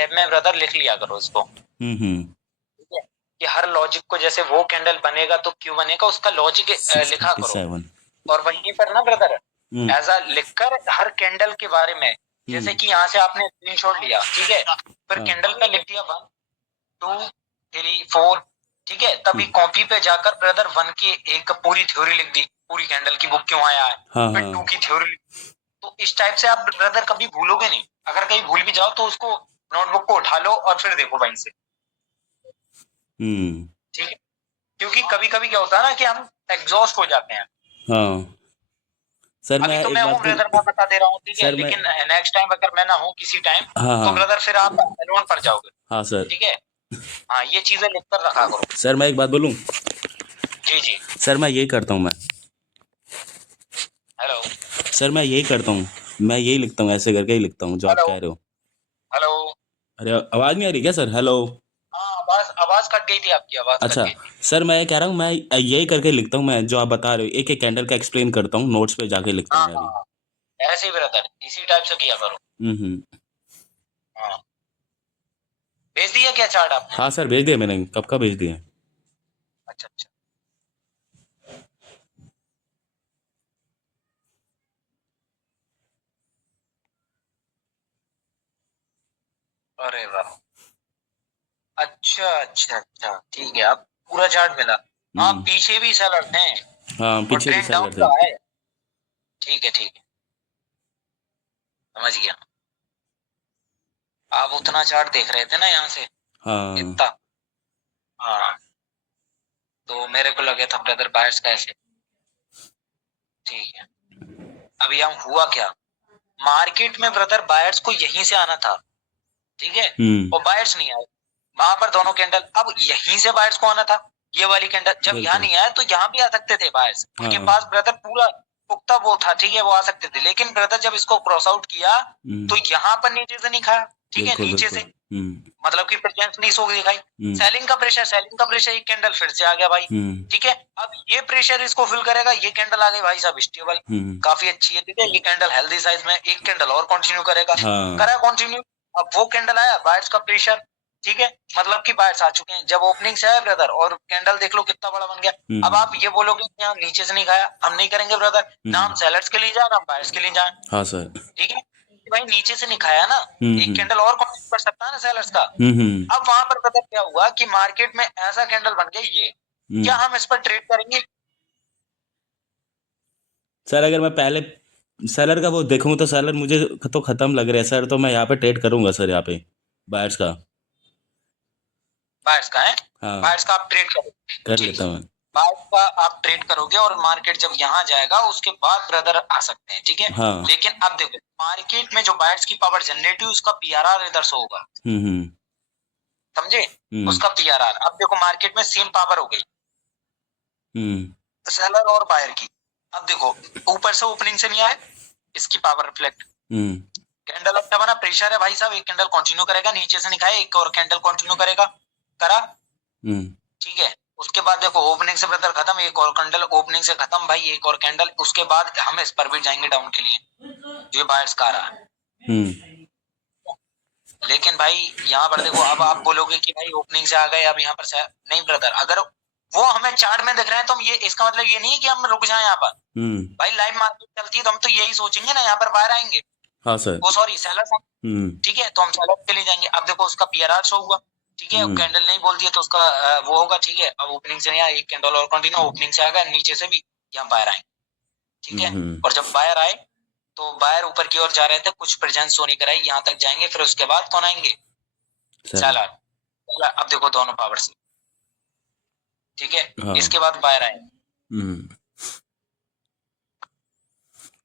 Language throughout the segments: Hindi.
टैब में ब्रदर लिख लिया करो इसको, ठीक है, कि हर लॉजिक को जैसे वो कैंडल बनेगा तो क्यों बनेगा उसका लॉजिक लिखा करो। 637 और वहीं पर ना ब्रदर ऐसा लिखकर हर कैंडल के बारे में, जैसे कि यहाँ से आपने स्क्रीनशॉट लिया, ठीक है, फिर कैंडल पे लिख दिया 1 2 3 4, ठीक है, तभी कॉपी पे जाकर ब्रदर 1 की एक पूरी थ्योरी लिख दी, पूरी कैंडल की वो क्यों आया है, फिर 2 की थ्योरी। तो इस टाइप से आप ब्रदर कभी भूलोगे नहीं, अगर कहीं भूल भी जाओ तो उसको नोटबुक को उठा लो और फिर देखो वहीं से, ठीक है, क्योंकि कभी कभी क्या होता है ना कि हम एग्जॉस्ट हो जाते हैं। हाँ सर, अभी मैं तो एक मैं हूँ बात ब्रदर, मैं बता दे रहा हूँ, ठीक है, सर मैं लेकिन नेक्स्ट टाइम अगर मैं ना हूँ किसी टाइम, हाँ तो हाँ ब्रदर फिर आप एलोन पड़ जाओगे, हाँ सर। ठीक है। हाँ, ये चीजें लिख कर रखा करो। सर मैं एक बात बोलूं? जी जी। सर मैं यही करता हूँ मैं हेलो सर मैं यही करता हूँ, मैं यही लिखता हूँ, ऐसे करके ही लिखता हूँ जो आप हेलो कह रहे हो। हेलो। अरे आवाज़ नहीं आ रही क्या सर? हेलो। हाँ, आवाज आवाज कट गई थी, आपकी आवाज कट अच्छा गई थी। सर, मैं ये कह रहा हूँ, मैं यही करके लिखता हूँ, मैं जो आप बता रहे हो एक एक कैंडल का एक्सप्लेन करता हूँ, नोट्स पे जाके लिखता हाँ हूँ मैं हाँ अभी। हाँ, ऐसे ही ब्रदर इसी टाइप से किया करो। हाँ, भेज दिया क्या चार्ट आपने? हाँ सर, भेज दिया मैंने, कब का भेज दिया। अच्छा अच्छा। अरे वाह, अच्छा अच्छा अच्छा, ठीक है, अब पूरा चार्ट मिला। हाँ, पीछे भी सेलर हैं हाँ और पीछे भी ट्रेंड डाउन सेलर थे। का है। ठीक है ठीक है, समझ गया। आप उतना चार्ट देख रहे थे ना यहाँ से, हाँ इतना। हाँ, तो मेरे को लगे था ब्रदर बायर्स का ऐसे। ठीक है, अभी हम हुआ क्या, मार्केट में ब्रदर बायर्स को यहीं से आना था, ठीक है, और बायर्स नहीं आए, वहां पर दोनों कैंडल, अब यहीं से बायर्स को आना था, ये वाली कैंडल जब यहाँ बिल्कुल। नहीं आया तो यहाँ भी आ सकते थे बायर्स, उनके हाँ। पास ब्रदर पूरा पुख्ता वो था, ठीक है, वो आ सकते थे, लेकिन ब्रदर जब इसको क्रॉस आउट किया तो यहाँ पर नीचे से नहीं खाया, ठीक है, बिल्कुल नीचे बिल्कुल। से, मतलब कि प्रेजेंस नहीं सो दिखाई, सेलिंग का प्रेशर एक कैंडल फिर से आ गया भाई, ठीक है, अब ये प्रेशर इसको फिल करेगा, ये कैंडल आ गई भाई साहब स्टेबल, काफी अच्छी है, ठीक है, ये कैंडल हेल्दी साइज में, एक कैंडल और कंटिन्यू करेगा, करा कंटिन्यू, अब वो कैंडल आया बायर्स का प्रेशर, ठीक है, मतलब कि बायर्स आ चुके हैं, जब ओपनिंग से आया ब्रदर और कैंडल देख लो कितना बड़ा बन गया, अब आप ये बोलोगे कि हम नीचे से नहीं खाया, हम नहीं करेंगे ब्रदर, ना हम सेलर्स के लिए जाए ना बायर्स के लिए जाए, हाँ सर। ठीक है, कि भाई नीचे से नहीं खाया ना, एक कैंडल और कंप्लीट कर सकता है ना सेलर्स का। अब वहां पर पता क्या हुआ कि मार्केट में ऐसा कैंडल बन गया ये, क्या हम इस पर ट्रेड करेंगे? सर अगर मैं पहले सेलर का वो देखूँ तो सेलर मुझे तो खत्म लग रहा है सर, तो मैं यहाँ पे ट्रेड करूंगा सर, यहाँ पे बायर्स का। बायर्स का है, हाँ बायर्स का आप ट्रेड करोगे, कर ठीक लेता है, हूँ। बायर्स का आप ट्रेड करोगे और मार्केट जब यहाँ जाएगा उसके बाद ब्रदर आ सकते हैं, ठीक है, हाँ। लेकिन अब देखो मार्केट में जो बायर्स की पावर जनरेट हुई उसका पीआरआर इधर से होगा, हम्म। समझे, उसका पीआरआर, अब देखो मार्केट में सेम पावर हो गई हम्म। सेलर और बायर की, अब देखो ऊपर से ओपनिंग से नहीं आए, इसकी पावर रिफ्लेक्ट, कैंडल अपना बना प्रेशर है भाई साहब, एक कैंडल कंटिन्यू करेगा, नीचे से नहीं खाए एक और कैंडल कंटिन्यू करेगा, करा, ठीक है, उसके बाद देखो ओपनिंग से ब्रदर खत्म, एक और कैंडल ओपनिंग से खत्म भाई, एक और कैंडल, उसके बाद हम इस पर भी जाएंगे डाउन के लिए, जो बायर्स का आ रहा है, लेकिन भाई यहाँ पर देखो, अब आप बोलोगे कि भाई ओपनिंग से आ गए अब यहाँ पर से नहीं ब्रदर, अगर वो हमें चार्ट में दिख रहे हैं तो हम ये, इसका मतलब ये नहीं है कि हम रुक जाए यहाँ पर, भाई लाइव मार्केट चलती है तो हम तो यही सोचेंगे ना यहाँ पर बाहर आएंगे, हाँ सर। वो सॉरी सेलर्स, ठीक है, तो हम सेलर्स के लिए जाएंगे, अब देखो उसका पीआरआर शो हुआ, ठीक है, कैंडल नहीं बोल दिया तो उसका वो होगा, ठीक है, अब ओपनिंग से यहाँ एक कैंडल और कंटिन्यू, ओपनिंग से आ गया नीचे से भी यहाँ बाहर आए, ठीक है, और जब बाहर आए तो बायर ऊपर की ओर जा रहे थे, कुछ प्रेजेंस शो नहीं कराई, यहाँ तक जाएंगे, फिर उसके बाद कौन आएंगे, सेलर, अब देखो दोनों पावर से, ठीक है, हाँ। इसके बाद बायर आए,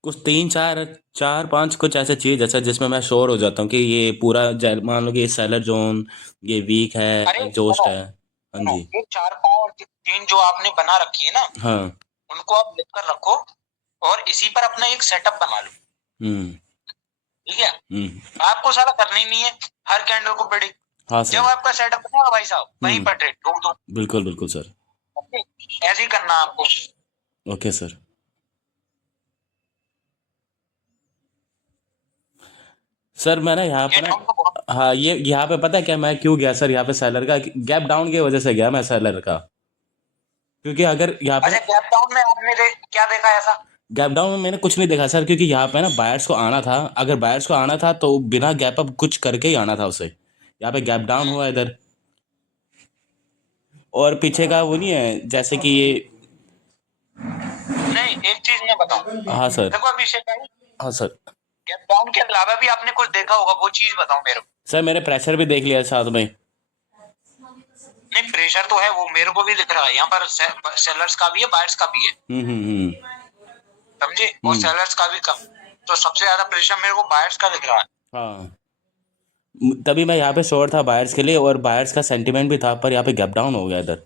कुछ तीन चार चार पांच कुछ ऐसे चीज ऐसा जिसमें मैं श्योर हो जाता हूँ कि ये पूरा मान लो कि ये सेलर जोन ये वीक है, अरे एग्जॉस्ट सुनो है। हाँ सुनो, जी। ये 4 5 3 जो आपने बना रखी है ना, हाँ। उनको आप लिख कर रखो और इसी पर अपना एक सेटअप बना लो, हम्म। ठीक है, आपको सारा करना ही नहीं है हर कैंडल को प्रेडिक्ट, हाँ जब सर। आपका सेटअप बनेगा भाई साहब वहीं पर ट्रेड रोक दो, बिल्कुल बिल्कुल सर। ऐसे ही करना आपको। Okay sir. सर मैं ना यहाँ पे ये ना, डाउन को बहुत। हाँ ये यहाँ पे पता है क्या, मैं क्यों गया सर यहाँ पे सेलर का, गैप डाउन की वजह से गया मैं सेलर का, क्योंकि अगर यहाँ पे ना अच्छा, गैप डाउन में आपने क्या देखा ऐसा? गैप डाउन में मैंने कुछ नहीं देखा सर, क्योंकि यहाँ पे ना बायर्स को आना था, अगर बायर्स को आना था तो बिना गैप अप कुछ करके ही आना था उसे। यहाँ पे गैप डाउन हुआ इधर, और पीछे का वो नहीं है जैसे कि ये। नहीं, एक चीज मैं बताऊं, हाँ सर। देखो अभिषेक भाई, हाँ सर। गैप डाउन के अलावा भी आपने कुछ देखा होगा, वो चीज बताओ मेरे को। सर मैंने प्रेशर भी देख लिया साथ में। नहीं, प्रेशर तो है, वो मेरे को भी दिख रहा है यहाँ पर, सेलर्स का भी है, बायर्स का भी है, समझे, और हम्म। सेलर्स का भी कम। तो सबसे ज्यादा प्रेशर मेरे को बायर्स का दिख रहा है। हाँ तभी मैं यहाँ पे श्योर था बायर्स के लिए, और बायर्स का सेंटीमेंट भी था, पर यहाँ पे गैप डाउन हो गया इधर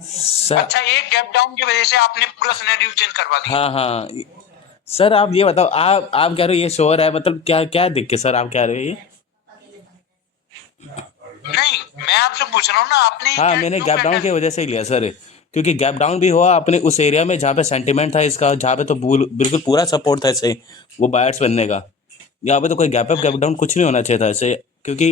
सर। अच्छा, एक गैप डाउन की वजह से आपने पूरा सिनेरियो चेंज करवा दिया। हाँ हाँ सर, आप ये बताओ, आप कह रहे हो ये श्योर है, मतलब क्या क्या दिख के सर आप कह रहे हो ये? नहीं, मैं आपसे पूछ रहा हूँ ना, आपने हाँ मैंने दो गैप डाउन कैंडल। की वजह से ही लिया सर, क्योंकि गैप डाउन भी हुआ अपने उस एरिया में जहाँ पे सेंटीमेंट था इसका, जहाँ पे तो बिल्कुल पूरा सपोर्ट था इसे वो बायर्स बनने का। यहाँ पे तो कोई गैप अप गैप डाउन कुछ नहीं होना चाहिए था इसे, क्योंकि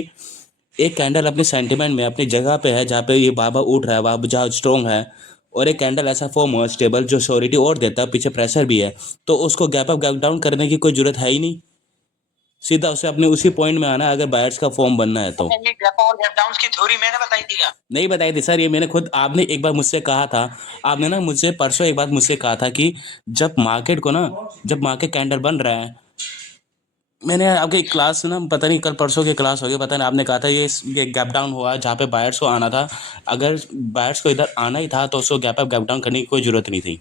एक कैंडल अपने सेंटीमेंट में अपनी जगह पे है जहाँ पे ये बाबा उठ रहा है, बाबा जहाँ स्ट्रॉन्ग है, और एक कैंडल ऐसा फॉर्म हुआ स्टेबल जो श्योरिटी और देता है, पीछे प्रेशर भी है, तो उसको गैप अप गैप डाउन करने की कोई जरूरत है ही नहीं, सीधा उसे अपने उसी पॉइंट में आना है अगर बायर्स का फॉर्म बनना है तो। ये गैप और गैप डाउन की थ्योरी मैंने बताई थी क्या? नहीं बताई थी सर, ये मैंने खुद, आपने एक बार मुझसे कहा था, आपने ना मुझसे परसों एक बात मुझसे कहा था कि जब मार्केट को ना, जब मार्केट कैंडल बन रहा है, मैंने आपके क्लास ना, पता नहीं कल परसों की क्लास हो गई, पता नहीं, आपने कहा था ये गैप डाउन हुआ जहाँ पे बायर्स को आना था, अगर बायर्स को इधर आना ही था तो उसको गैप अप गैप डाउन करने की कोई जरूरत नहीं थी,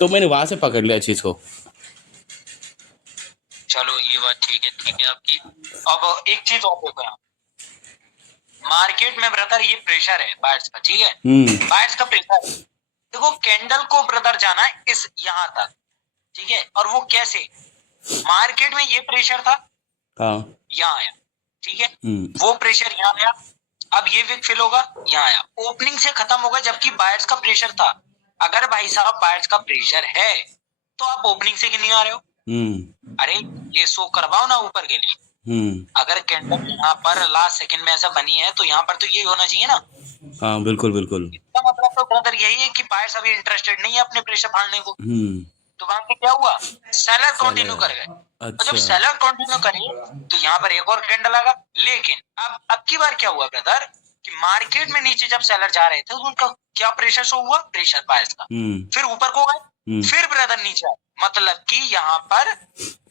तो मैंने वहां से पकड़ लिया चीज़ को। चलो ये बात ठीक है आपकी। अब एक चीज और देखो यहाँ, मार्केट में ब्रदर ये प्रेशर है बायर्स का, ठीक है, बायर्स का प्रेशर है। देखो कैंडल को ब्रदर जाना है इस यहाँ तक, ठीक है, और वो कैसे, मार्केट में ये प्रेशर था, हाँ। यहाँ आया, ठीक है, वो प्रेशर यहाँ आया, अब ये विक फिल होगा, यहाँ आया, ओपनिंग से खत्म होगा, जबकि बायर्स का प्रेशर था। अगर भाई साहब बायर्स का प्रेशर है तो आप ओपनिंग से क्यों नहीं आ रहे हो? अरे ये शो करवाओ ना ऊपर के लिए। अगर कैंडल यहाँ पर लास्ट सेकंड में ऐसा बनी है तो यहाँ पर तो ये होना चाहिए ना। हाँ बिल्कुल बिल्कुल। इसका मतलब तो ब्रदर यही है कि बायर्स अभी इंटरेस्टेड नहीं है अपने प्रेशर फाड़ने को। तो वहां पे क्या हुआ, सेलर कंटिन्यू कर गए। और जब अच्छा। सेलर कंटिन्यू करे तो यहाँ पर एक और कैंडल आएगा। लेकिन अब की बार क्या हुआ ब्रदर, कि मार्केट में नीचे जब सेलर जा रहे थे तो उनका क्या प्रेशर शो हुआ, प्रेशर बायर्स का, फिर ऊपर को गए, फिर ब्रदर नीचे आए, मतलब कि यहाँ पर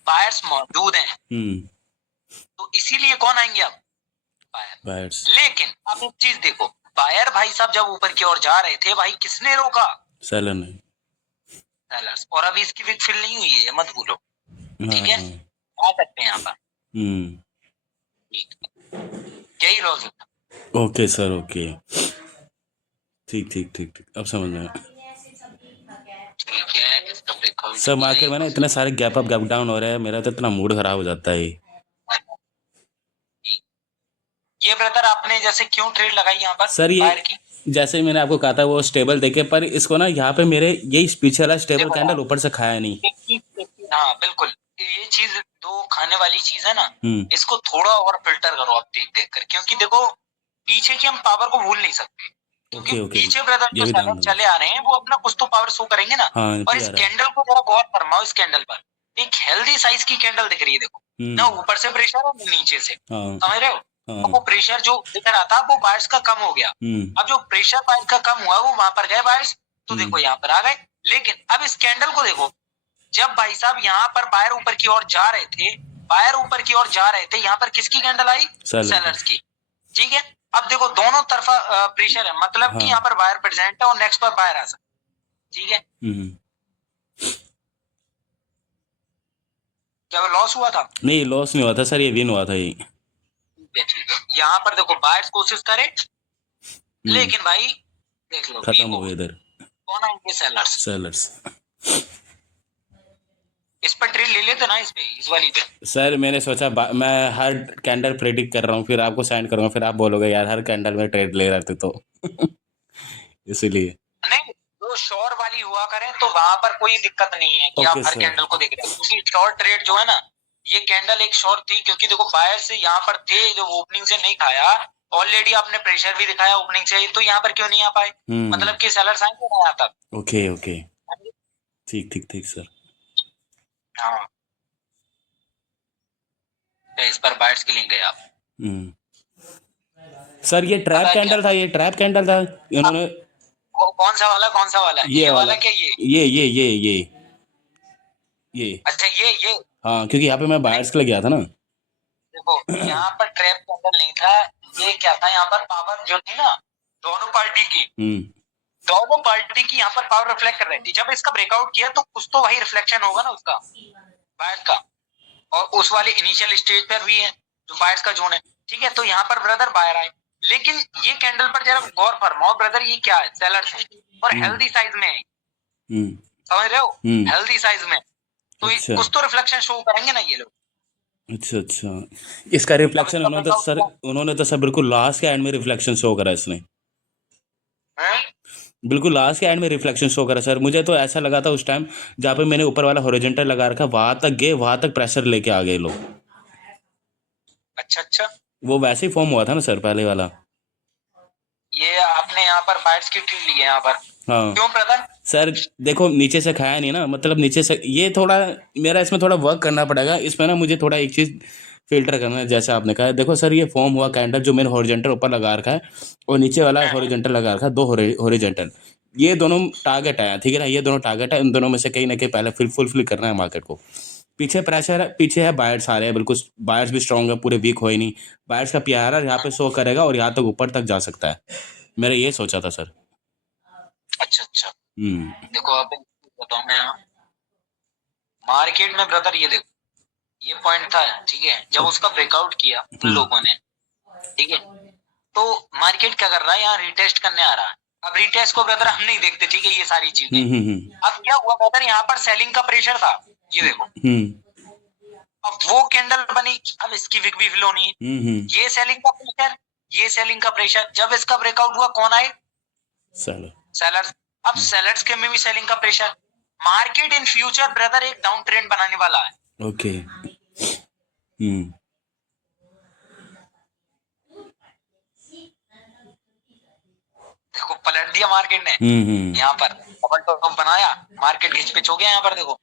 बायर्स मौजूद हैं। तो इसीलिए कौन आएंगे अब, बायर्स। लेकिन अब एक चीज देखो, बायर भाई साहब जब ऊपर की ओर जा रहे थे, भाई किसने रोका, सेलर ने, सेलर्स। और अभी इसकी विक फिल नहीं हुई है, मत भूलो, ठीक है, आ सकते हैं यहाँ पर, यही लॉजिक। ओके सर, ओके, ठीक ठीक ठीक ठीक, अब समझ में आया। ठीक है, इसका ब्रेकआउट सर मार्केट में ना इतने सारे गैप अप गैप डाउन हो रहे हैं, मेरा तो इतना मूड खराब हो जाता है। ये ब्रदर आपने जैसे क्यों ट्रेड लगाई यहाँ पर सर, ये बायर की? जैसे मैंने आपको कहा था वो स्टेबल देखे, पर इसको ना यहाँ पे मेरे यही पीछे वाला स्टेबल देखो कैंडल ऊपर से खाया नहीं। हाँ बिल्कुल, ये चीज दो खाने वाली चीज है ना, इसको थोड़ा और फिल्टर करो आप देख देख कर, क्योंकि देखो पीछे की हम पावर को भूल नहीं सकते, क्योंकि पीछे ब्रदर जो सेलर चले आ रहे हैं वो अपना कुछ तो पावर शो करेंगे ना। हाँ, और इस कैंडल को जरा गौर फरमाओ, इस कैंडल पर एक हेल्दी साइज की कैंडल दिख रही है, देखो ना ऊपर से प्रेशर और नीचे से, समझ रहे हो? तो वो प्रेशर जो दिख रहा था वो बायर्स का कम हो गया। अब जो प्रेशर बायर्स का कम हुआ वो वहां पर गए बायर्स, तो देखो यहाँ पर आ गए। लेकिन अब इस कैंडल को देखो, जब भाई साहब यहाँ पर बायर ऊपर की ओर जा रहे थे, बायर ऊपर की ओर जा रहे थे, यहाँ पर किसकी कैंडल आई, सेलर्स की, ठीक है। अब देखो दोनों तरफा प्रेशर है, मतलब कि यहाँ पर बायर प्रेजेंट है और नेक्स्ट पर बायर आ सकता, ठीक है। क्या वो लॉस हुआ था? नहीं लॉस नहीं हुआ था सर, ये विन हुआ था ये। यहाँ पर देखो बायर्स कोशिश करे, लेकिन भाई देख लो खत्म हो गया इधर, कौन आएंगे, सेलर्स। सेलर्स। इस पर ट्रेड ले लेते ना, इस पे, इस वाली पे। सर मैंने सोचा मैं हर कैंडल प्रेडिक्ट कर रहा हूँ, फिर आपको सेंड करूंगा, फिर आप बोलोगे यार हर कैंडल में ट्रेड ले रहे थे तो इसीलिए। नहीं, वो शॉर वाली हुआ करे तो वहां पर कोई दिक्कत नहीं है कि आप हर कैंडल को देख रहे हैं, क्योंकि शॉर्ट ट्रेड जो है ना ये कैंडल एक शॉर्ट थी, क्योंकि देखो बायर से यहाँ पर थे जो ओपनिंग से नहीं खाया, ऑलरेडी आपने प्रेशर भी दिखाया ओपनिंग से, तो यहाँ पर क्यों नहीं आ पाए? मतलब कि सेलर्स आएंगे ना यहाँ तक। ओके ओके, ठीक ठीक ठीक सर। हाँ, तो इस पर बायर्स के लिए गए आप। सर ये ट्रैप पता है कैंडल था, ये ट्रैप कैंडल था इन्होंने। कौन सा वाला, कौन सा वाला? ये वाला, वाला क्या ये अच्छा ये हाँ, क्योंकि यहाँ पे मैं बायर्स के लिए गया था ना। देखो यहाँ पर ट्रैप कैंडल नहीं था, ये क्या था, यहाँ पर पावर जो थी ना दोनों पार्टी की, दोनों पार्टी की यहाँ पर पावर रिफ्लेक्ट कर रही थी। जब इसका ब्रेकआउट किया तो कुछ तो वही रिफ्लेक्शन होगा ना उसका, बायर्स का, और उस वाले इनिशियल स्टेज पर भी है जो बायर्स का जोन है, ठीक है। तो यहाँ पर ब्रदर बायर आए, लेकिन ये कैंडल पर जरा गौर फरमाओ ब्रदर, ये क्या है? सेलर्स है और हेल्दी साइज में है, समझ रहे हो? हेल्दी साइज में, तो अच्छा। कुछ तो रिफ्लेक्शन शो करेंगे ना ये लोग। अच्छा अच्छा, इसका रिफ्लेक्शन उन्होंने तो सर बिल्कुल लास्ट के एंड में रिफ्लेक्शन शो करा इसने, बिल्कुल लास्ट के एंड में रिफ्लेक्शन शो करा सर। मुझे तो ऐसा लगा था उस टाइम जहाँ पे मैंने ऊपर वाला हॉरिजॉन्टल लगा रखा, वहां तक गए, वहां तक प्रेशर लेके आ गए लोग। अच्छा अच्छा, वो वैसे ही फॉर्म हुआ था ना सर पहले वाला। ये आपने यहाँ पर बाइट्स की ट्री ली है यहाँ पर, हाँ क्यों ब्रदर? सर देखो नीचे से खाया नहीं ना, मतलब नीचे से ये थोड़ा मेरा इसमें थोड़ा वर्क करना पड़ेगा इसमें ना, मुझे थोड़ा एक चीज़ फिल्टर करना है जैसे आपने कहा। देखो सर ये फॉर्म हुआ कैंडल जो मैंने हॉरिजॉन्टल ऊपर लगा रखा है और नीचे वाला हॉरिजॉन्टल लगा रखा है, दो हॉरिजॉन्टल, ये दोनों टारगेट है, ठीक है ना, ये दोनों टारगेट है, इन दोनों में से कहीं ना कहीं पहले फुलफिल करना है मार्केट को। पीछे प्रेशर है, पीछे है बायर्स आ रहे हैं, बिल्कुल बायर्स भी स्ट्रॉन्ग है, पूरे वीक हो ही नहीं। बायर्स का पीआरआर यहाँ पे शो करेगा और यहाँ तक ऊपर तक जा सकता है, मेरा ये सोचा था सर। अच्छा अच्छा, देखो अब बताऊं मैं, मार्केट में ब्रदर ये देखो, ये पॉइंट था, ठीक है, जब उसका ब्रेकआउट किया उन लोगों ने, ठीक है, तो मार्केट क्या कर रहा है, यहाँ रिटेस्ट करने आ रहा है। अब रिटेस्ट को ब्रदर हम नहीं देखते, ठीक है, ये सारी चीजें। अब क्या हुआ ब्रदर, यहाँ पर सेलिंग का प्रेशर था, ये देखो, अब वो कैंडल बनी, अब इसकी विक भी फिल होनी है, ये सेलिंग का प्रेशर, ये सेलिंग का प्रेशर, जब इसका ब्रेकआउट हुआ कौन आए? सेलर्स। अब सेलर्स के में भी सेलिंग का pressure, market in future brother एक डाउन ट्रेंड बनाने वाला है। ओके। देखो पलट दिया मार्केट ने, यहाँ पर डबल टॉप बनाया, मार्केट घिच पिच हो गया यहाँ पर, देखो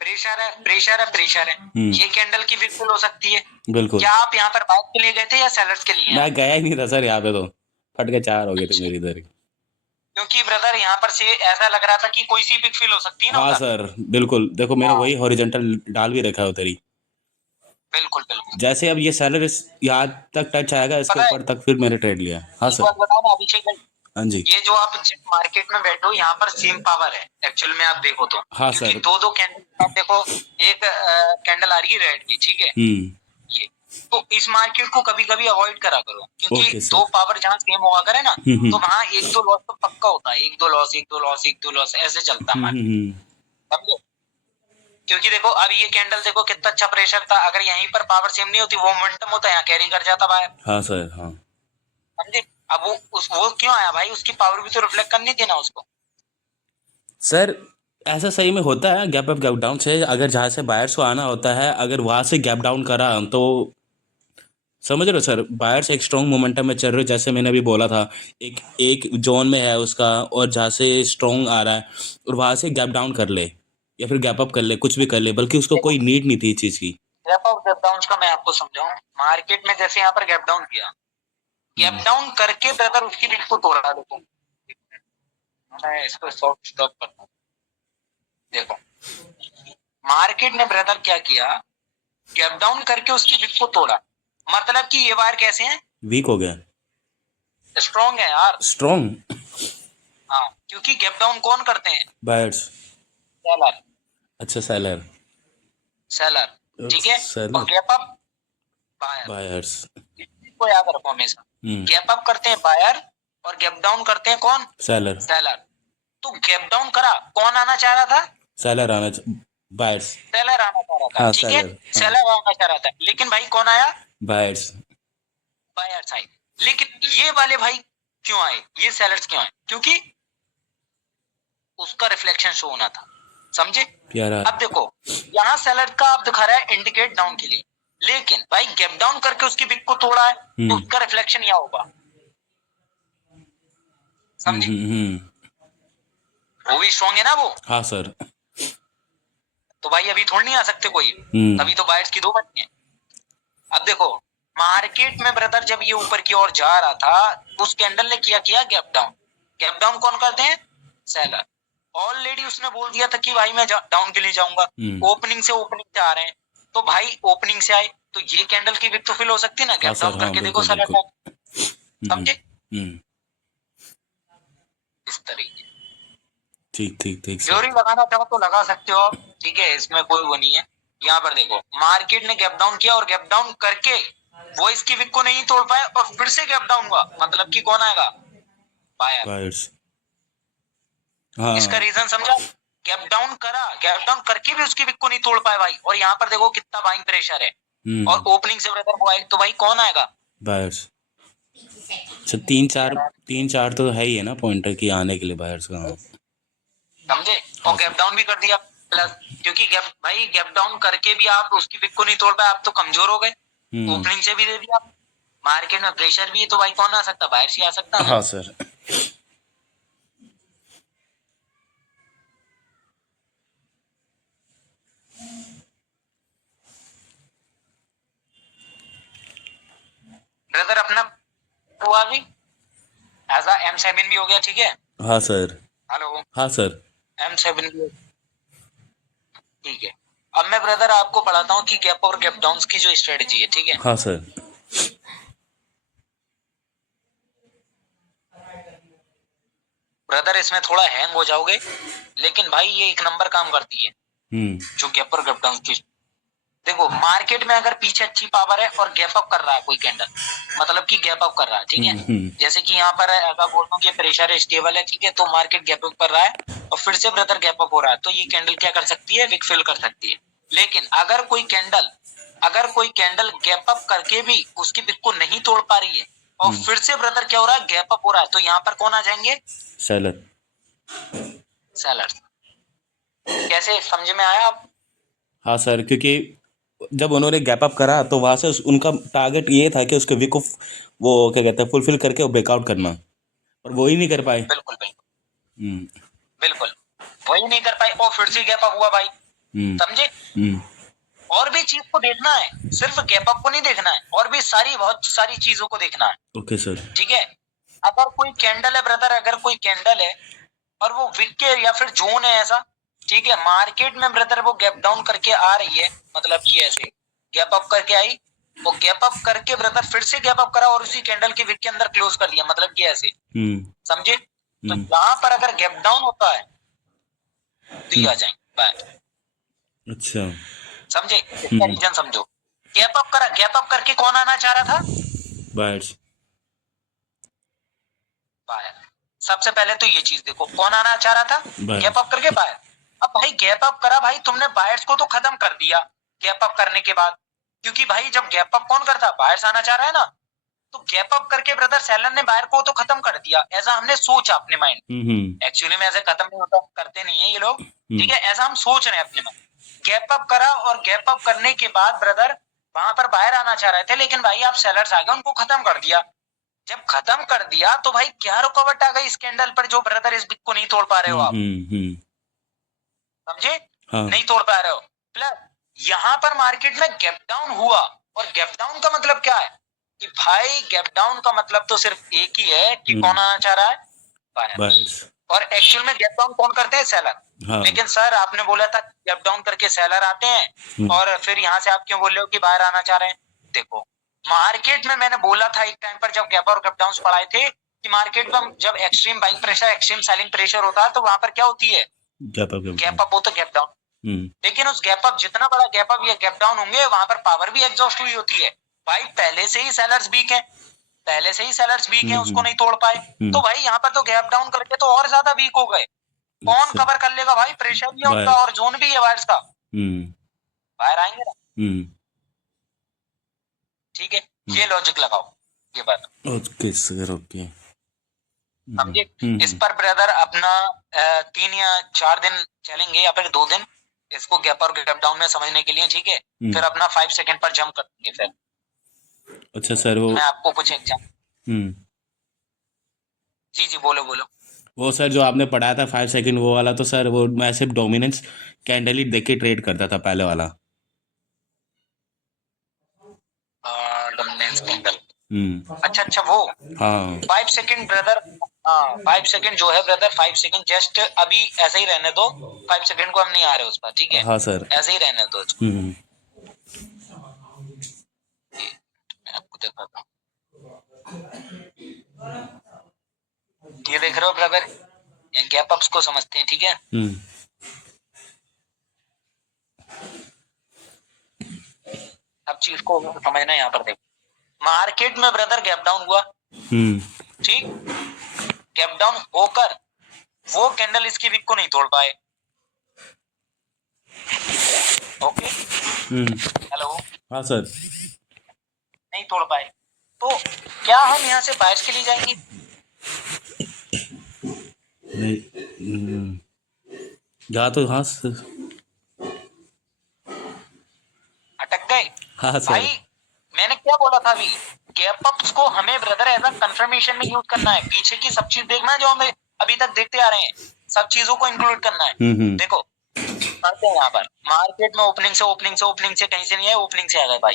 प्रेशर है प्रेशर है प्रेशर है। ये कैंडल की विक्फुल हो सकती है बिल्कुल। क्या आप यहाँ पर बाइक के लिए गए थे या सेलर्स के लिए? मैं गया ही नहीं था सर, यहाँ पे तो फट के चार हो गए थे मेरी इधर, क्योंकि ब्रदर यहाँ पर से ऐसा लग रहा था कि कोई सी पिक फील हो सकती है ना। हाँ सर बिल्कुल, देखो मैंने वही हॉरिजॉन्टल डाल भी रखा है उधर ही। बिल्कुल बिल्कुल, जैसे अब ये सैलर यहाँ तक टच आएगा इसके ऊपर तक, फिर मैंने ट्रेड लिया। हाँ सर बताओ ना अभिषेक भाई, हाँ जी, ये जो आप मार्केट में बैठो यहाँ पर सेम पावर है एक्चुअल में, आप देखो तो। हाँ सर, दो कैंडल आप देखो, एक कैंडल आ रही है रेड की, ठीक है, ये तो इस मार्केट को कभी कभी अवॉइड करा करो, क्योंकि दो पावर जहाँ सेम हुआ करे ना, तो वहाँ एक दो लॉस तो पक्का होता है, एक दो लॉस एक दो लॉस एक दो लॉस ऐसे चलता है मार्केट, समझो। क्योंकि देखो अब ये कैंडल देखो कितना अच्छा प्रेशर था, अगर यहीं पर पावर सेम नहीं होती, वो मोमेंटम होता यहाँ कैरी कर जाता बाहर। हाँ सर हाँ, समझे। अब वो क्यों आया भाई, उसकी पावर भी तो रिफ्लेक्ट करनी थी ना उसको। सर ऐसा सही में होता है गैप अप गैप डाउन से, अगर जहाँ से बायर्स को आना होता है, अगर वहाँ से गैप डाउन करा तो समझ रहे हो सर, बायर्स एक स्ट्रॉन्ग मोमेंटम में चल रहे, जैसे मैंने अभी बोला था, एक एक जोन में है उसका, और जहाँ से स्ट्रॉन्ग आ रहा है और वहाँ से गैप डाउन कर ले या फिर गैप अप कर ले, कुछ भी कर ले, बल्कि उसको कोई नीड नहीं थी इस चीज की। गैप अप गैप डाउन का मैं आपको समझाऊं, मार्केट में जैसे यहाँ पर गैप डाउन किया, गैप डाउन करके ब्रदर उसकी बिट को तोड़ा, देखो मैं इसको स्टॉप करता हूँ। देखो मार्केट ने ब्रदर क्या किया, गैप डाउन करके उसकी बिट को तोड़ा, मतलब कि ये वायर कैसे हैं, वीक हो गया, स्ट्रॉन्ग है यार, स्ट्रॉन्ग। हाँ, क्योंकि गैप डाउन कौन करते हैं, बायर्स, सेलर। अच्छा सेलर, सेलर ठीक है, और गैप अप बायर्स, इसको याद रखो हमेशा। गैप अप करते हैं बायर और गैप डाउन करते हैं कौन, सेलर। तो गैप डाउन करा, कौन आना चाह रहा था, सेलर आना, बायर्स, सेलर आना चाह रहा था, ठीक है, सेलर आना चाह रहा था, लेकिन भाई कौन आया, बायर्स, बायर्स आए। लेकिन ये वाले भाई क्यों आए, ये सेलर्स क्यों आए, क्योंकि उसका रिफ्लेक्शन शो होना था, समझे। अब देखो यहाँ सेलर का आप दिखा रहा है इंडिकेट डाउन के लिए, लेकिन भाई गैप डाउन करके उसकी विक को तोड़ा है, तो उसका रिफ्लेक्शन यहाँ होगा, समझे। वो भी स्ट्रॉन्ग है ना वो। हाँ सर। तो भाई अभी थोड़ी नहीं आ सकते कोई, तभी तो बायर्स की दो बनी है। अब देखो मार्केट में ब्रदर जब ये ऊपर की ओर जा रहा था, उस कैंडल ने किया गैप डाउन। गैप डाउन कौन करते हैं, सेलर। ऑलरेडी उसने बोल दिया था कि भाई मैं डाउन के लिए जाऊंगा, ओपनिंग से आ रहे हैं, तो भाई ओपनिंग से आए तो ये कैंडल की विक तो फिल हो सकती है ना, गैप डाउन करके देखो सेलर का, समझे। इस तरीके ठीक ठीक ठीक थ्योरी लगाना चाहो तो लगा सकते हो आप, ठीक है, इसमें कोई वो नहीं है। यहाँ पर देखो मार्केट ने गैप डाउन किया और गैप डाउन करके वो इसकी विक को नहीं तोड़ पाए और फिर से गैप डाउन हुआ, मतलब कि कौन आएगा, बायर्स। हाँ। इसका रीजन समझा, गैप डाउन करा, गैप डाउन करके भी उसकी विक को नहीं तोड़ पाए भाई, और यहाँ पर देखो कितना बाइंग प्रेशर है, और ओपनिंग से ब्रदर को आए तो भाई कौन आएगा, बायर्स। अच्छा तीन चार तो है ही है ना पॉइंटर की आने के लिए बायर्स का, समझे। और गैप डाउन भी कर दिया प्लस, क्योंकि गैप डाउन करके भी आप उसकी विक को नहीं तोड़ पाए, आप तो कमजोर हो गए, ओपनिंग से भी दे दिया, मार्केट में प्रेशर भी है, तो भाई कौन आ सकता, बायर्स ही आ सकता है। हाँ सर। ब्रदर अपना हुआ भी ऐसा M7 भी हो गया, ठीक है। हाँ सर। हेलो। हाँ सर। M7 भी, ठीक है। अब मैं ब्रदर आपको पढ़ाता हूँ कि गैप और गैप डाउन की जो स्ट्रेटेजी है, ठीक है। हाँ सर। ब्रदर इसमें थोड़ा हैंग हो जाओगे, लेकिन भाई ये एक नंबर काम करती है, जो गैप और गैप डाउन की। देखो मार्केट में अगर पीछे अच्छी पावर है और गैप अप कर रहा है कोई कैंडल, मतलब कि गैप अप कर रहा है, ठीक है। जैसे कि यहाँ पर ऐसा बोल दूं कि प्रेशर है स्टेबल है, ठीक है, तो मार्केट गैप अप कर रहा है और फिर से ब्रदर गैप अप हो रहा है, तो ये कैंडल क्या कर सकती है, विक फिल कर सकती है। लेकिन अगर कोई कैंडल गैप अप करके भी उसकी विक को नहीं तोड़ पा रही है और फिर से ब्रदर क्या हो रहा है, गैप अप हो रहा है, तो यहाँ पर कौन आ जाएंगे, सेलर। सेलर। कैसे समझ में आया आप। हाँ सर, क्योंकि जब उन्होंने गैप अप करा तो वहां से उनका टारगेट ये था कि उसके विक को वो क्या कहते हैं फुलफिल करके वो ब्रेकआउट करना, और वो ही नहीं कर पाए। बिल्कुल बिल्कुल वही नहीं कर पाए और फिर से गैप अप हुआ भाई, समझे। और भी चीज को देखना है, सिर्फ गैप अप को नहीं देखना है, और भी बहुत सारी चीजों को देखना है। Okay sir. ठीक है। अगर कोई कैंडल है ब्रदर, अगर कोई कैंडल है और वो विक के या फिर जोन है ऐसा, ठीक है, मार्केट में ब्रदर वो गैप डाउन करके आ रही है, मतलब कि ऐसे गैप अप करके आई, वो गैप अप करके ब्रदर फिर से गैप अप करा और उसी कैंडल के विक के अंदर क्लोज कर दिया, मतलब कि ऐसे, समझे। तो यहाँ पर अगर गैप डाउन होता है तो ये आ जाएंगे बाय। अच्छा, समझे, इसका रीजन समझो। गैप अप करा, गैप अप करके कौन आना चाह रहा था, बायर्स। बायर। सबसे पहले तो ये चीज देखो, कौन आना चाह रहा था, गैप अप करके बायर। अब भाई गैप अप करा, भाई तुमने बायर्स को तो खत्म कर दिया गैप अप करने के बाद, क्योंकि भाई जब गैप अप कौन करता, बायर्स आना चाह रहा है ना, तो गैप अप करके ब्रदर सेलर ने बायर को तो खत्म कर दिया, ऐसा हमने सोचा अपने माइंड। एक्चुअली में ऐसे खत्म नहीं होता, करते नहीं है ये लोग, ठीक है, ऐसा हम सोच रहे हैं अपने में। गैप अप करा और गैप अप करने के बाद ब्रदर वहां पर बायर आना चाह रहे थे, लेकिन भाई आप सेलर्स आ गए, उनको खत्म कर दिया। जब खत्म कर दिया तो भाई क्या रुकावट आ गई इस कैंडल पर, जो ब्रदर इस बिग को नहीं तोड़ पा रहे हो आप, समझे। हाँ। नहीं तोड़ पा रहे हो, प्लस यहाँ पर मार्केट में गैप डाउन हुआ, और गैप डाउन का मतलब क्या है कि भाई गैप डाउन का मतलब तो सिर्फ एक ही है कि कौन आना चाह रहा है, बायर्स। और एक्चुअल में गैप डाउन कौन करते हैं, सेलर। हाँ। लेकिन सर आपने बोला था गैप डाउन करके सेलर आते हैं, और फिर यहाँ से आप क्यों बोल रहे हो कि बाहर आना चाह रहे हैं। देखो मार्केट में मैंने बोला था एक टाइम पर जब गैप और गैप डाउन पढ़ाए थे कि मार्केट में जब extreme buying pressure, extreme selling pressure होता है, तो वहां पर क्या होती है, गैप अप हो तो गैप डाउन। लेकिन उस गैप अप, जितना बड़ा गैप अप या गैप डाउन होंगे, वहां पर पावर भी एग्जॉस्ट हुई होती है। भाई पहले से ही सेलर्स वीक है, उसको नहीं तोड़ पाए, तो भाई यहाँ पर तो गैप डाउन करके तो और ज्यादा वीक हो गए। कौन कवर कर लेगा भाई, प्रेशर भी है उनका और जोन भी है वायर्स का, बाहर आएंगे ना। ठीक है, ये लॉजिक लगाओ, ये बात। Okay sir, okay. समझे। इस पर ब्रदर अपना 3 या 4 दिन चलेंगे या फिर 2 दिन इसको गैप और गैप डाउन में समझने के लिए, ठीक है। फिर अपना 5 सेकंड पर जंप कर देंगे फिर। अच्छा सर, वो मैं आपको कुछ एग्जाम्पल। जी जी, बोलो बोलो। वो सर जो आपने पढ़ाया था 5 सेकंड वो वाला, तो सर वो मैं सिर्फ डोमिनेंस कैंडल ही देख के ट्रेड करता था पहले वाला। Dominance candle. अच्छा अच्छा, वो हाँ 5 सेकंड ब्रदर। हाँ 5 सेकंड जो है ब्रदर, 5 सेकंड जस्ट अभी ऐसे ही रहने दो। 5 सेकंड को हम नहीं आ रहे उस पर, ठीक है। हाँ सर। ऐसे ही रहने दो इसको। मैं आपको दिखाता हूँ। ये देख रहे हो ब्रदर, गैप अप्स को समझते हैं, ठीक है। अब चीज को समझना है यहाँ पर। देखो मार्केट में ब्रदर गैप डाउन हुआ, ठीक। गैप डाउन होकर वो कैंडल इसकी विक को नहीं तोड़ पाए। Okay, hello. हाँ सर। नहीं तोड़ पाए तो क्या हम यहाँ से बायर्स के लिए जाएंगे? नहीं, जा तो हाँ सर। अटक गए। हाँ सर। भाई मैंने क्या बोला था अभी, गैप अप्स को हमें ब्रदर एज अ कंफर्मेशन में यूज करना है। पीछे की सब चीज देखना है जो हमें अभी तक देखते आ रहे हैं, सब चीजों को इंक्लूड करना है। देखो पढ़ते हैं यहाँ पर, मार्केट में ओपनिंग से कहीं से नहीं है, ओपनिंग से आ गए भाई।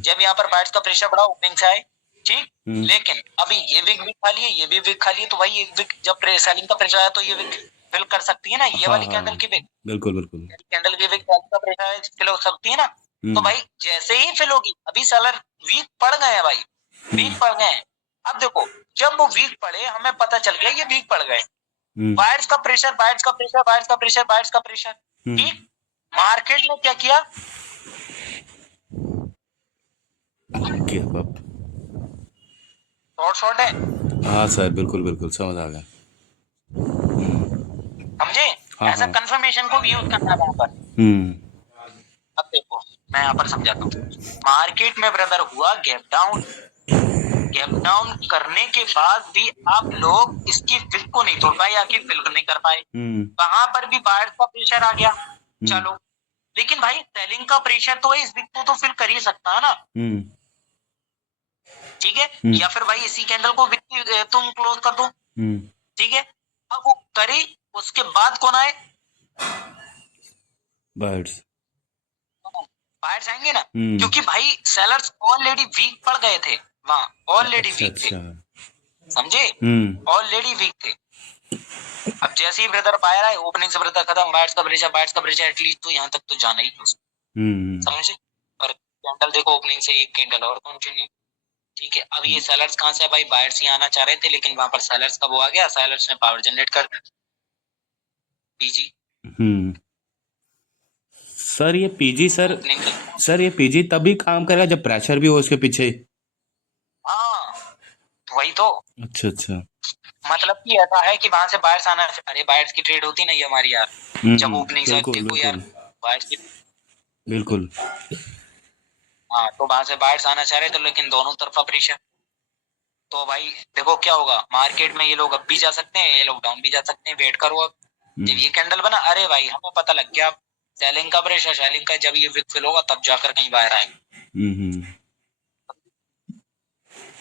जब यहाँ पर बायर्स का प्रेशर बढ़ा, ओपनिंग से आए, ठीक। लेकिन अभी ये विक भी खा लिए, ये भी विक खा लिए, तो भाई ये विक जब सेलिंग का प्रेशर आया तो ये विक फिल कर सकती है ना, ये वाली कैंडल की विक। बिल्कुल बिल्कुल। कैंडल की विक का प्रेशर फिल हो सकती है ना। तो भाई जैसे ही फिल होगी, अभी सेलर वीक पड़ गए हैं भाई, वीक पड़ गए हैं। अब देखो जब वो वीक पड़े, हमें पता चल गया ये वीक पड़ गए। बायर्स का प्रेशर, बायर्स का प्रेशर, बायर्स का प्रेशर, बायर्स का प्रेशर, ठीक। मार्केट ने क्या किया? शॉर्ट है। हाँ सर, बिल्कुल बिल्कुल समझ आ गया। समझे। ऐसा कंफर्मेशन को भी यूज करना है वहां पर। अब देखो मैं यहाँ पर समझाता हूँ। मार्केट में ब्रदर हुआ गैप डाउन, गैप डाउन करने के बाद भी आप लोग इसकी विक को नहीं तोड़ पाए या कि फिल नहीं कर पाए। वहां पर भी बायर्स का प्रेशर आ गया, चलो। लेकिन भाई सेलिंग का प्रेशर तो इस विक को तो फिल कर ही सकता है ना, ठीक है। या फिर भाई इसी कैंडल को विक तुम क्लोज कर दो, ठीक है। अब वो करे, उसके बाद कौन आए? बायर्स। बायर्स आएंगे ना, क्योंकि भाई सेलर्स ऑलरेडी वीक पड़ गए थे वहां, ऑलरेडी वीक थे, समझे, ऑलरेडी वीक थे। अब जैसे ही ब्रदर बायर आए, ओपनिंग से ब्रदर खत्म, बायर्स का प्रेशर एटलीस्ट तो यहाँ तक तो जाना ही था, समझे। और कैंडल देखो, ओपनिंग से एक कैंडल और कंटिन्यू, ठीक है। अब ये सेलर्स कहाँ से भाई, बायर्स ही आना चाह रहे थे, लेकिन वहां पर सेलर्स का वो आ गया, सेलर्स ने पावर जनरेट कर दिया, पीजी। सर ये पीजी सर ये पीजी तभी काम करेगा जब प्रेशर भी हो उसके पीछे। हाँ वही तो। अच्छा अच्छा। मतलब कि ऐसा है कि वहां से बायर्स आना, अरे बायर्स की ट्रेड होती नहीं हमारी यार, जब ओपनिंग से देखो यार बायर्स की, बिल्कुल। हाँ तो वहां से बायर्स आना चाह रहे थे, लेकिन दोनों तरफा प्रेशर। तो भाई देखो क्या होगा, मार्केट में ये लोग अप भी जा सकते हैं, ये लोग डाउन भी जा सकते हैं। वेट करो, अब जब ये कैंडल बना, अरे भाई हमें पता लग गया सेलिंग का प्रेशर, सेलिंग का, जब ये विक फिल होगा तब जाकर कहीं बाहर आएंगे।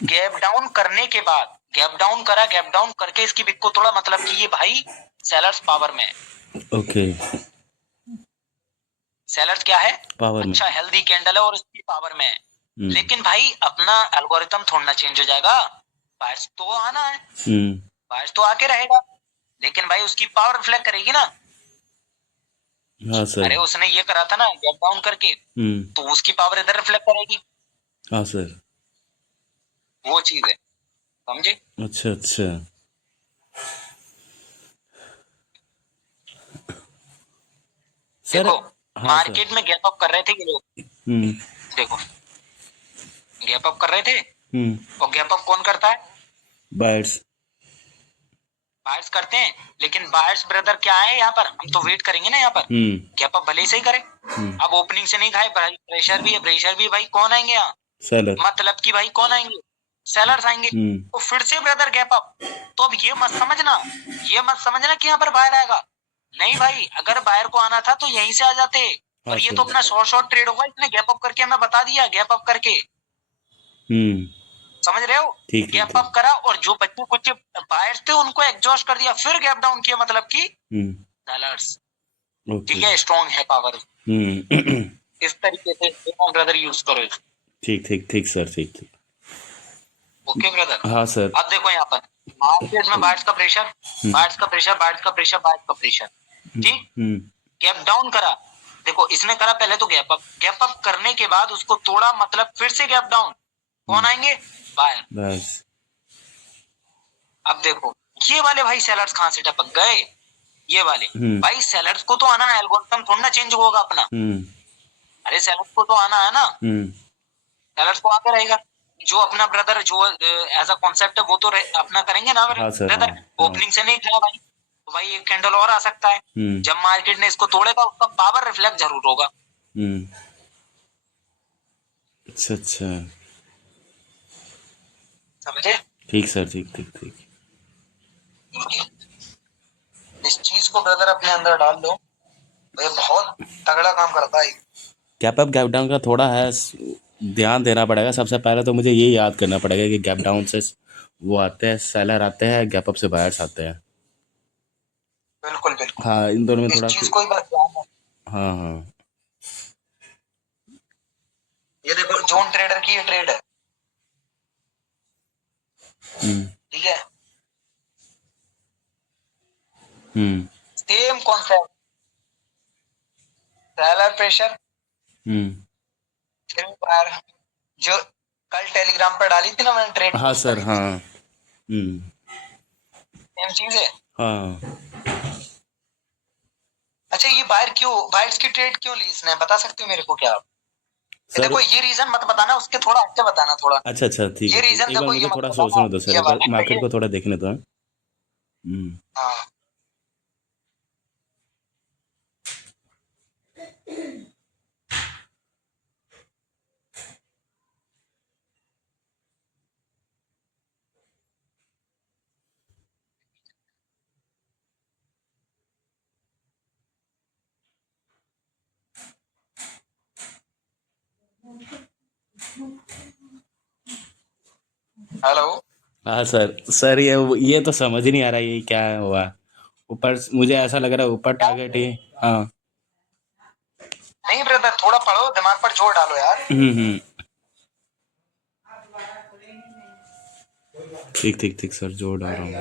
गैप डाउन करने के बाद, गैप डाउन करा, गैप डाउन करके इसकी विक को तोड़ा, मतलब कि ये भाई सेलर्स पावर में है। ओके, सेलर्स क्या है, पावर अच्छा में। हेल्दी कैंडल है और इसकी पावर में है। लेकिन भाई अपना एल्गोरिथम थोड़ा ना चेंज हो जाएगा, बायर्स तो आना है, बायर्स तो आके रहेगा, लेकिन भाई उसकी पावर रिफ्लेक्ट करेगी ना। हाँ सर। अरे उसने ये करा था ना गैप डाउन करके, तो उसकी पावर इधर रिफ्लेक्ट करेगी। हाँ सर, वो चीज है, समझे। अच्छा अच्छा। देखो हाँ मार्केट में गैप अप कर रहे थे ये लोग, देखो गैप अप कर रहे थे, और गैप अप कौन करता है, बायर्स, बायर्स करते हैं। लेकिन बायर्स ब्रदर क्या है यहाँ पर, हम तो वेट करेंगे ना यहाँ पर, गैप अप भले ही सही करे। अब ओपनिंग से नहीं खाए, प्रेशर भी है, प्रेशर भी भाई कौन आएंगे यहाँ, सेलर, मतलब कि भाई कौन आएंगे, सेलर्स आएंगे तो फिर से ब्रदर गैप अप। तो अब ये मत समझना कि यहाँ पर बायर आएगा, नहीं भाई, अगर बायर को आना था तो यहीं से आ जाते। और ये तो अपना शॉर्ट ट्रेड होगा, इसने गैप अप करके हमें बता दिया, गैप अप करके, समझ रहे हो, गैप अप करा और जो बच्चे कुछ बायर्स थे उनको एग्जॉस्ट कर दिया, फिर गैप डाउन किया, मतलब कि सेलर्स, ठीक है, स्ट्रॉन्ग है पावर। इस तरीके से ब्रदर यूज करो। ठीक सर, ठीक। Okay brother. हाँ सर। अब देखो यहाँ पर मार्केट में बायर्स का प्रेशर, ठीक, गैप डाउन करा, देखो इसने करा पहले तो गैप अप करने के बाद उसको तोड़ा, मतलब फिर से गैप डाउन, कौन आएंगे, बायर। बस अब देखो ये वाले भाई सेलर्स कहाँ से टपक गए, ये वाले भाई सेलर्स को तो आना है, एल्गोरिथम थोड़ा ना चेंज होगा अपना, अरे सेलर्स को तो आना है ना, सेलर्स को आगे रहेगा, जो अपना ब्रदर जो एज अ कॉन्सेप्ट है वो तो अपना करेंगे ना ब्रदर। ओपनिंग से नहीं खाया भाई, तो भाई एक कैंडल और आ सकता है, जब मार्केट ने इसको तोड़ेगा उसका पावर रिफ्लेक्ट जरूर होगा। अच्छा, समझे, ठीक सर, ठीक। इस चीज को ब्रदर अपने अंदर डाल लो, ये बहुत तगड़ा काम करता है। गैप अप गैप डाउन का थोड़ा है, ध्यान देना पड़ेगा। सबसे पहले तो मुझे ये याद करना पड़ेगा कि गैप डाउन से वो आते हैं, सेलर आते हैं, गैप अप से बायर्स आते हैं। बिल्कुल। हाँ, इन दोनों में थोड़ा इस चीज को ही बस ध्यान रखो। हाँ। ये देखो जोन ट्रेडर की ये ट्रेड है, ठीक है, सेम कॉन्सेप्ट, सेलर प्रेशर, जो कल टेलीग्राम पर डाली थी ना मैंने ट्रेड। हाँ सर, हाँ। सेम चीज है। हाँ। अच्छा ये बायर्स की ट्रेड क्यों ली इसने, बता सकते हो मेरे को क्या आप? देखो ये रीजन मत बताना, उसके थोड़ा आगे बताना थोड़ा। अच्छा, ठीक है। ये रीजन देखो, मुझे थोड़ा सोचने दो सर, मार्केट को थोड़ा देखने दो। हाँ हेलो। हाँ सर, ये तो समझ ही नहीं आ रहा ये क्या हुआ। ऊपर मुझे ऐसा लग रहा है ऊपर टारगेट ही। हाँ। नहीं ब्रदर, थोड़ा पढ़ो, दिमाग पर जोर डालो यार। ठीक सर, जोर डाल रहा हूँ।